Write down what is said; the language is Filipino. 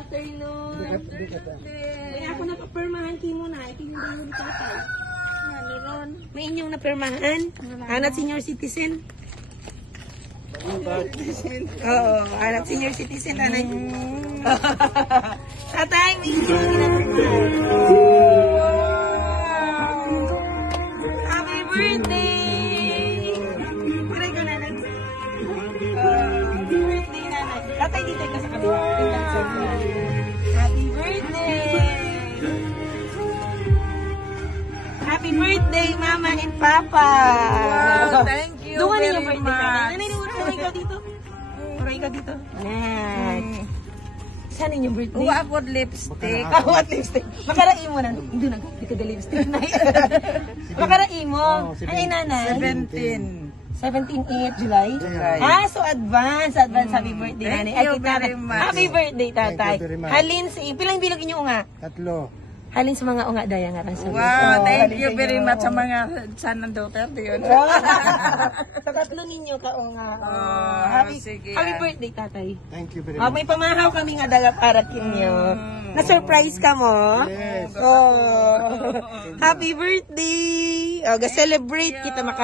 afternoon. Kaya ako napapirmahan kimo na. Ikinigay yung tatay. Ano ron? May inyong napirmahan? Anak senior citizen? Oo, anak senior citizen. Tatay, may inyong napirmahan. Happy birthday! Kuray ko na lang. Happy birthday, nanay. Tatay, dito ka sa kabila. Happy birthday! Happy birthday, Mama and Papa! Wow, thank you very much. Nanay, uray ka dito. Uray ka dito. Yan. Saan yung birthday? Uwa ako lipstick. What lipstick? Makarai mo na. Hindi na. Hindi ka lipstick na. Makarai mo. Ay, nanay. 17. 17, July? Ah, so advance. Advance. Happy birthday, nanay. Thank you very much. Happy birthday, tatay. Thank you very much. Halin sa pilang bilog inyo nga? 3. Halin sa mga unga daya nga. Wow, thank you very much sa mga son ng daughter yun. Sa tatlo ninyo ka unga. Sige. Happy birthday, tatay. Thank you very Oh, much. may pamahaw kami nga dala para kinyo. Na-surprise ka mo? Yes. Oh. Happy birthday! Oh, ga-celebrate kita maka